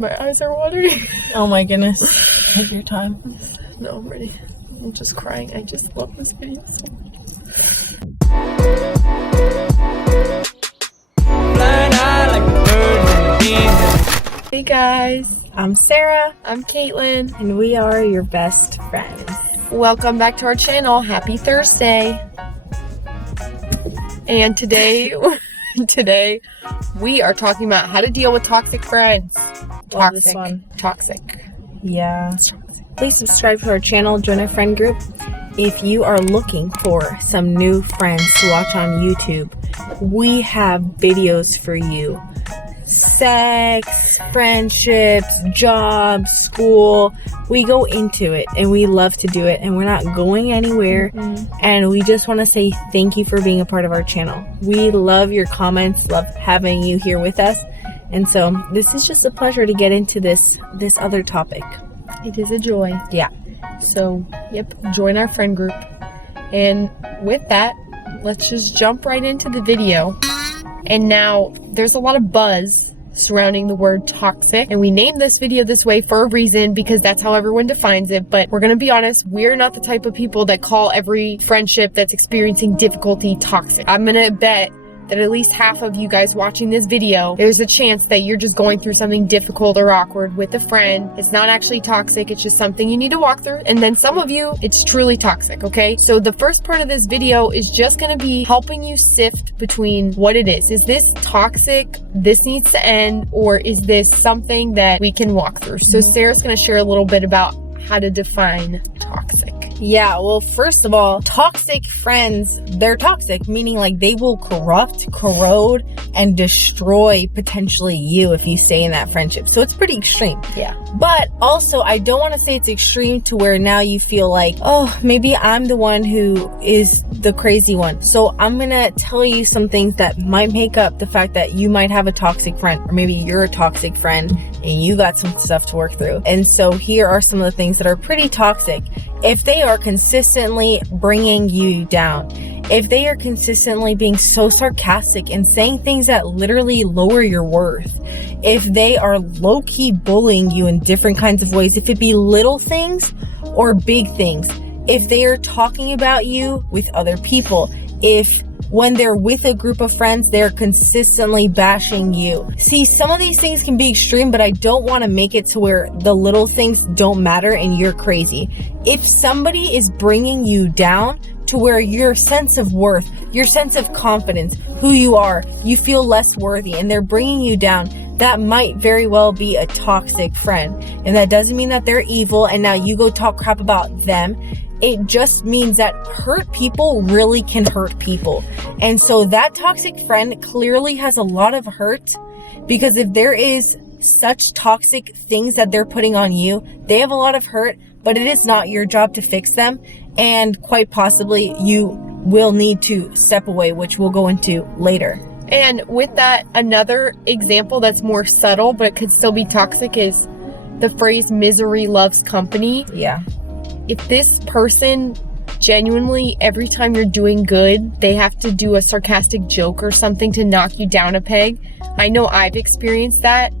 My eyes are watering. Oh my goodness. Take your time. No, I'm ready. I'm just crying. I just love this video so much. Hey guys. I'm Sarah. I'm Kaitlyn. And we are your best friends. Welcome back to our channel. Happy Thursday. And today we are talking about how to deal with toxic friends. Love this one. Toxic. Yeah. Please subscribe to our channel, join our friend group. If you are looking for some new friends to watch on YouTube, we have videos for you. Sex, friendships, jobs, school. We go into it and we love to do it and we're not going anywhere. And we just want to say thank you for being a part of our channel. We love your comments, love having you here with us. And so this is just a pleasure to get into this other topic. It is a joy. Yeah. So, yep, join our friend group. And with that, let's just jump right into the video. And now, there's a lot of buzz surrounding the word toxic. And we named this video this way for a reason because that's how everyone defines it. But we're gonna be honest, we're not the type of people that call every friendship that's experiencing difficulty toxic. I'm gonna bet that at least half of you guys watching this video, there's a chance that you're just going through something difficult or awkward with a friend. It's not actually toxic, it's just something you need to walk through. And then some of you, it's truly toxic, okay? So the first part of this video is just gonna be helping you sift between what it is. Is this toxic, this needs to end, or is this something that we can walk through? So Sarah's gonna share a little bit about how to define toxic. Yeah, well, first of all, toxic friends, they're toxic, meaning like they will corrupt, corrode, and destroy potentially you if you stay in that friendship. So it's pretty extreme. Yeah. But also, I don't want to say it's extreme to where now you feel like, oh, maybe I'm the one who is the crazy one. So I'm going to tell you some things that might make up the fact that you might have a toxic friend, or maybe you're a toxic friend and you got some stuff to work through. And so here are some of the things that are pretty toxic. If they are consistently bringing you down, if they are consistently being so sarcastic and saying things that literally lower your worth, if they are low-key bullying you in different kinds of ways, if it be little things or big things, if they are talking about you with other people, if when they're with a group of friends, they're consistently bashing you. See, some of these things can be extreme, but I don't want to make it to where the little things don't matter and you're crazy. If somebody is bringing you down to where your sense of worth, your sense of confidence, who you are, you feel less worthy and they're bringing you down, that might very well be a toxic friend. And that doesn't mean that they're evil and now you go talk crap about them. It just means that hurt people really can hurt people. And so that toxic friend clearly has a lot of hurt, because if there is such toxic things that they're putting on you, they have a lot of hurt, but it is not your job to fix them. And quite possibly you will need to step away, which we'll go into later. And with that, another example that's more subtle, but it could still be toxic, is the phrase misery loves company. Yeah. If this person genuinely, every time you're doing good, they have to do a sarcastic joke or something to knock you down a peg. I know I've experienced that.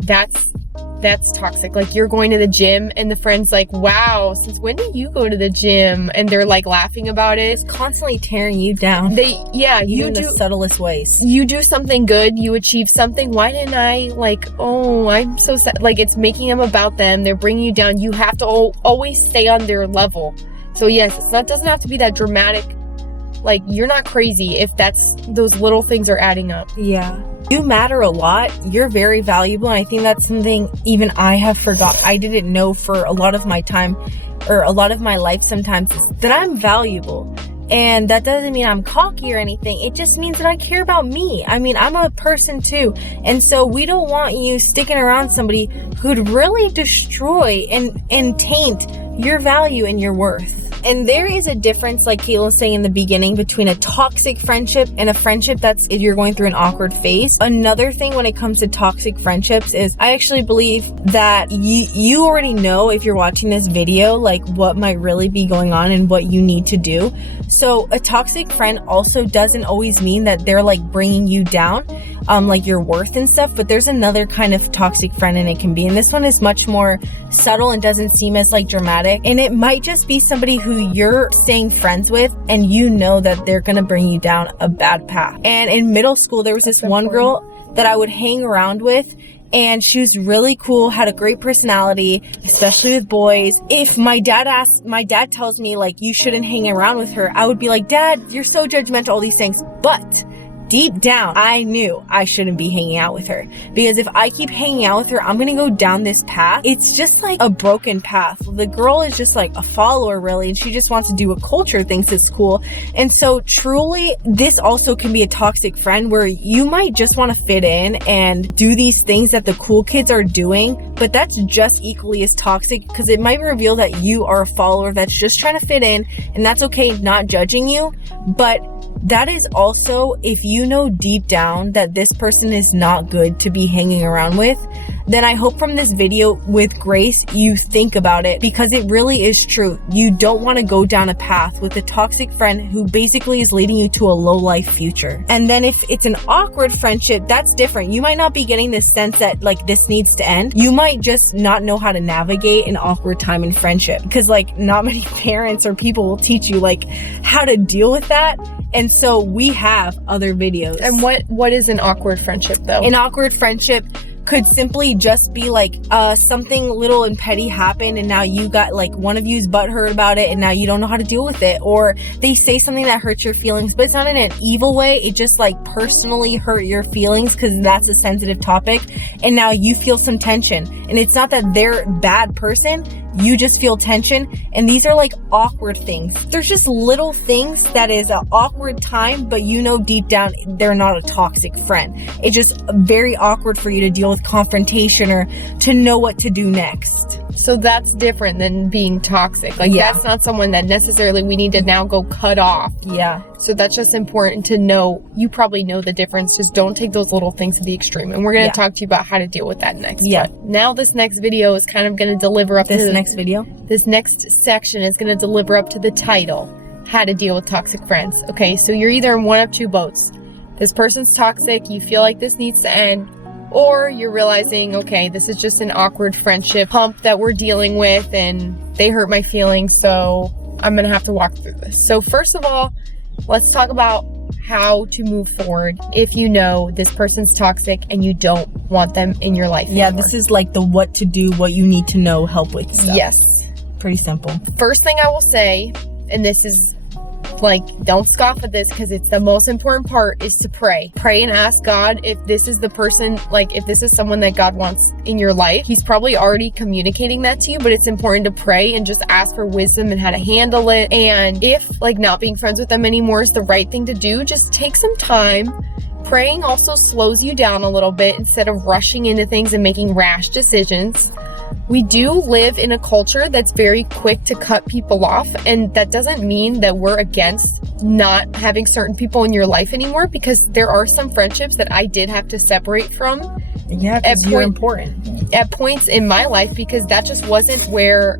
That's toxic. Like, you're going to the gym and the friend's like, wow, since when do you go to the gym? And they're like laughing about it. It's constantly tearing you down. You in the subtlest ways. You do something good, you achieve something. Why didn't I? Like, oh, I'm so sad. Like, it's making them about them. They're bringing you down. You have to always stay on their level. So yes, doesn't have to be that dramatic. Like, you're not crazy if those little things are adding up. Yeah. You matter a lot. You're very valuable. And I think that's something even I have forgot. I didn't know for a lot of my time or a lot of my life sometimes, is that I'm valuable. And that doesn't mean I'm cocky or anything. It just means that I care about me. I mean, I'm a person too. And so we don't want you sticking around somebody who'd really destroy and taint your value and your worth. And there is a difference, like Kaitlyn was saying in the beginning, between a toxic friendship and a friendship that's if you're going through an awkward phase. Another thing when it comes to toxic friendships is I actually believe that you already know, if you're watching this video, like what might really be going on and what you need to do. So a toxic friend also doesn't always mean that they're like bringing you down, like your worth and stuff, but there's another kind of toxic friend, and it can be, and this one is much more subtle and doesn't seem as like dramatic, and it might just be somebody who you're staying friends with and you know that they're gonna bring you down a bad path. And in middle school there was this one girl that I would hang around with, and she was really cool, had a great personality, especially with boys. If my dad tells me like you shouldn't hang around with her, I would be like, Dad, you're so judgmental, all these things. But deep down, I knew I shouldn't be hanging out with her, because if I keep hanging out with her, I'm gonna go down this path. It's just like a broken path. The girl is just like a follower really, and she just wants to do what culture thinks is cool. And so truly, this also can be a toxic friend where you might just want to fit in and do these things that the cool kids are doing, but that's just equally as toxic, because it might reveal that you are a follower that's just trying to fit in, and that's okay, not judging you. But that is also, if you know deep down that this person is not good to be hanging around with, then I hope from this video with grace you think about it, because it really is true. You don't want to go down a path with a toxic friend who basically is leading you to a low life future. And then if it's an awkward friendship, that's different. You might not be getting this sense that like this needs to end. You might just not know how to navigate an awkward time in friendship, because like not many parents or people will teach you like how to deal with that. And so we have other videos. And what is an awkward friendship though? An awkward friendship could simply just be like something little and petty happened, and now you got like one of you's butthurt about it, and now you don't know how to deal with it. Or they say something that hurts your feelings, but it's not in an evil way. It just like personally hurt your feelings because that's a sensitive topic, and now you feel some tension. And it's not that they're a bad person, you just feel tension. And these are like awkward things. There's just little things that is an awkward time, but you know deep down they're not a toxic friend. It's just very awkward for you to deal with confrontation or to know what to do next. So that's different than being toxic. Like that's not someone that necessarily we need to now go cut off. Yeah. So that's just important to know. You probably know the difference. Just don't take those little things to the extreme. And we're going to talk to you about how to deal with that next. Yeah. But now this next video is kind of going to deliver up to this next video. This next section is going to deliver up to the title, how to deal with toxic friends. Okay, so you're either in one of two boats. This person's toxic, you feel like this needs to end, or you're realizing, okay, this is just an awkward friendship hump that we're dealing with and they hurt my feelings, so I'm gonna have to walk through this. So first of all, let's talk about how to move forward if you know this person's toxic and you don't want them in your life anymore. This is like the what to do, what you need to know, help with stuff. Yes. Pretty simple. First thing I will say, and this is like, don't scoff at this because it's the most important part, is to pray. Pray and ask God if this is the person, like if this is someone that God wants in your life. He's probably already communicating that to you, but it's important to pray and just ask for wisdom and how to handle it. And if like not being friends with them anymore is the right thing to do, just take some time. Praying also slows you down a little bit instead of rushing into things and making rash decisions. We do live in a culture that's very quick to cut people off, and that doesn't mean that we're against not having certain people in your life anymore, because there are some friendships that I did have to separate from. Yeah, because you're important. At points in my life, because that just wasn't where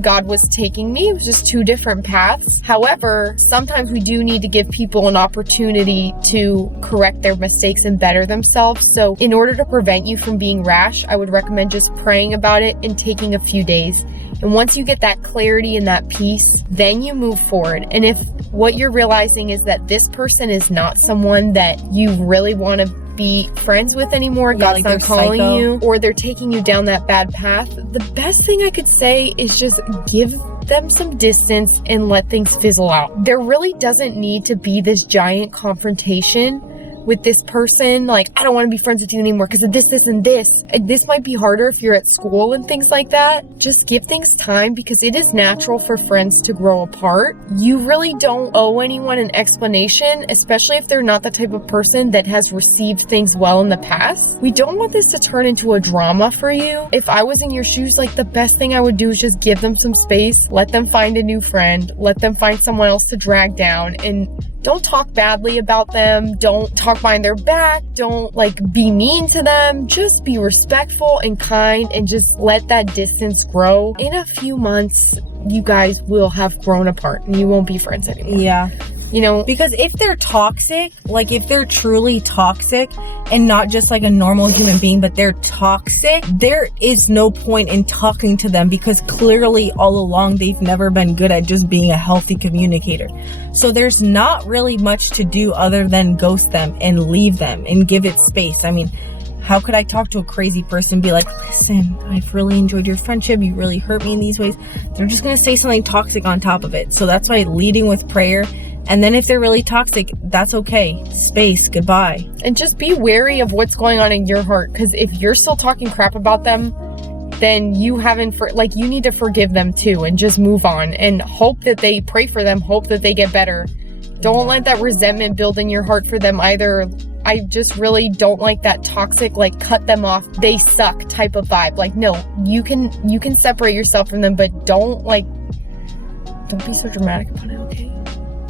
God was taking me. It was just two different paths. However, sometimes we do need to give people an opportunity to correct their mistakes and better themselves. So in order to prevent you from being rash, I would recommend just praying about it and taking a few days. And once you get that clarity and that peace, then you move forward. And if what you're realizing is that this person is not someone that you really want to be friends with anymore, God's not calling you, or they're taking you down that bad path, the best thing I could say is just give them some distance and let things fizzle out. There really doesn't need to be this giant confrontation with this person, like, I don't want to be friends with you anymore because of this, this, and this. This might be harder if you're at school and things like that. Just give things time, because it is natural for friends to grow apart. You really don't owe anyone an explanation, especially if they're not the type of person that has received things well in the past. We don't want this to turn into a drama for you. If I was in your shoes, like, the best thing I would do is just give them some space, let them find a new friend, let them find someone else to drag down, and don't talk badly about them. Don't talk behind their back. Don't like be mean to them. Just be respectful and kind, and just let that distance grow. In a few months, you guys will have grown apart and you won't be friends anymore. Yeah. You know, because if they're toxic, like if they're truly toxic and not just like a normal human being, but they're toxic, there is no point in talking to them, because clearly all along they've never been good at just being a healthy communicator. So there's not really much to do other than ghost them and leave them and give it space. I mean, how could I talk to a crazy person and be like, listen, I've really enjoyed your friendship, you really hurt me in these ways? They're just gonna say something toxic on top of it. So that's why leading with prayer. And then if they're really toxic, that's okay. Space, goodbye. And just be wary of what's going on in your heart, because if you're still talking crap about them, then you haven't, you need to forgive them too, and just move on and hope that they, pray for them, hope that they get better. Don't let that resentment build in your heart for them either. I just really don't like that toxic, like, cut them off, they suck type of vibe. Like, no, you can separate yourself from them, but don't be so dramatic about it, okay?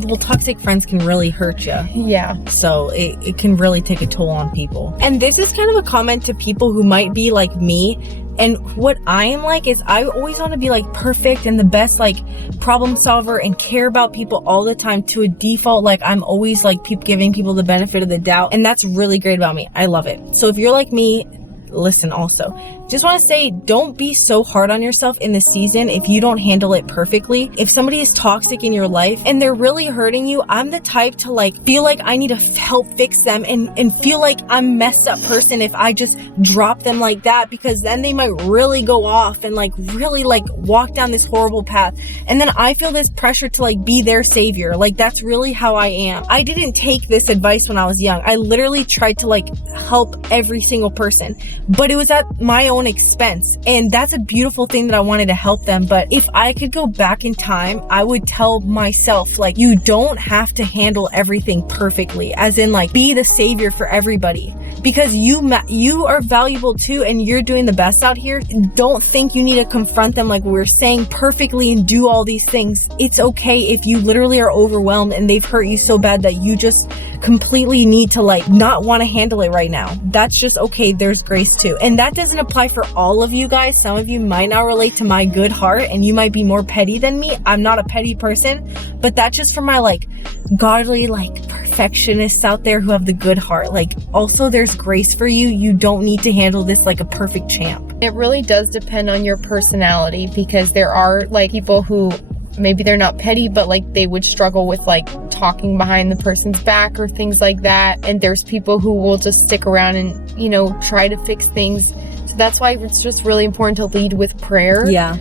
Well, toxic friends can really hurt you. Yeah. So it can really take a toll on people. And this is kind of a comment to people who might be like me. And what I am like is I always want to be like perfect and the best like problem solver and care about people all the time, to a default. Like I'm always like giving people the benefit of the doubt. And that's really great about me. I love it. So if you're like me, listen also. Just want to say, don't be so hard on yourself in this season if you don't handle it perfectly. If somebody is toxic in your life and they're really hurting you, I'm the type to like feel like I need to help fix them and feel like I'm messed up person if I just drop them like that, because then they might really go off and like really like walk down this horrible path. And then I feel this pressure to like be their savior. Like that's really how I am. I didn't take this advice when I was young. I literally tried to like help every single person, but it was at my own expense. And that's a beautiful thing that I wanted to help them. But if I could go back in time, I would tell myself, like, you don't have to handle everything perfectly, as in like be the savior for everybody, because you are valuable too, and you're doing the best out here. Don't think you need to confront them like we're saying perfectly and do all these things. It's okay if you literally are overwhelmed and they've hurt you so bad that you just completely need to like not want to handle it right now. That's just okay. There's grace too. And that doesn't apply for all of you guys. Some of you might not relate to my good heart and you might be more petty than me. I'm not a petty person, but that's just for my like godly like perfectionists out there who have the good heart. Like also there's grace for you. You don't need to handle this like a perfect champ. It really does depend on your personality, because there are like people who maybe they're not petty, but like they would struggle with like talking behind the person's back or things like that. And there's people who will just stick around and, you know, try to fix things. So that's why it's just really important to lead with prayer. Yeah.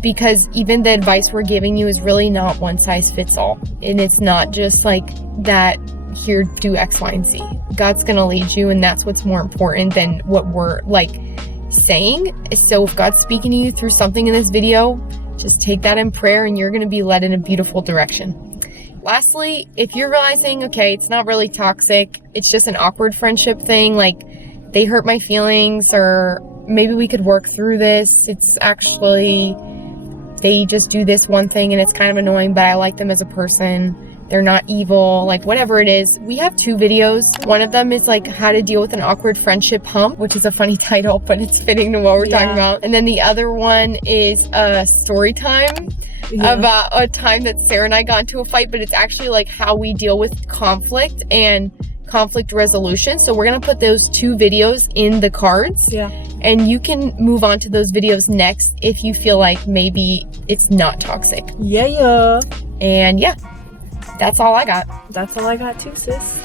Because even the advice we're giving you is really not one size fits all. And it's not just like that, here, do X, Y, and Z. God's gonna lead you, and that's what's more important than what we're like saying. So if God's speaking to you through something in this video, just take that in prayer and you're gonna be led in a beautiful direction. Lastly, if you're realizing, okay, it's not really toxic, it's just an awkward friendship thing, like they hurt my feelings, or maybe we could work through this. It's actually, they just do this one thing and it's kind of annoying, but I like them as a person. They're not evil, like whatever it is. We have 2 videos. One of them is like how to deal with an awkward friendship hump, which is a funny title, but it's fitting to what we're talking about. And then the other one is a story time about a time that Sarah and I got into a fight, but it's actually like how we deal with conflict and conflict resolution. So we're gonna put those 2 videos in the cards. Yeah. And you can move on to those videos next if you feel like maybe it's not toxic. Yeah. And yeah. That's all I got. That's all I got too, sis.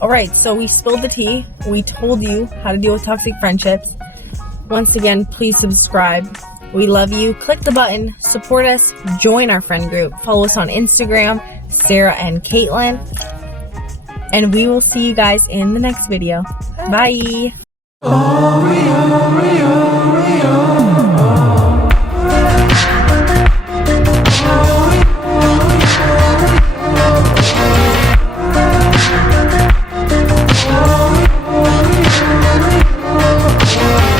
All right, so we spilled the tea. We told you how to deal with toxic friendships. Once again, please subscribe. We love you. Click the button, support us, join our friend group. Follow us on Instagram, Sarah and Kaitlyn. and we will see you guys in the next video. Bye. Oh, we are.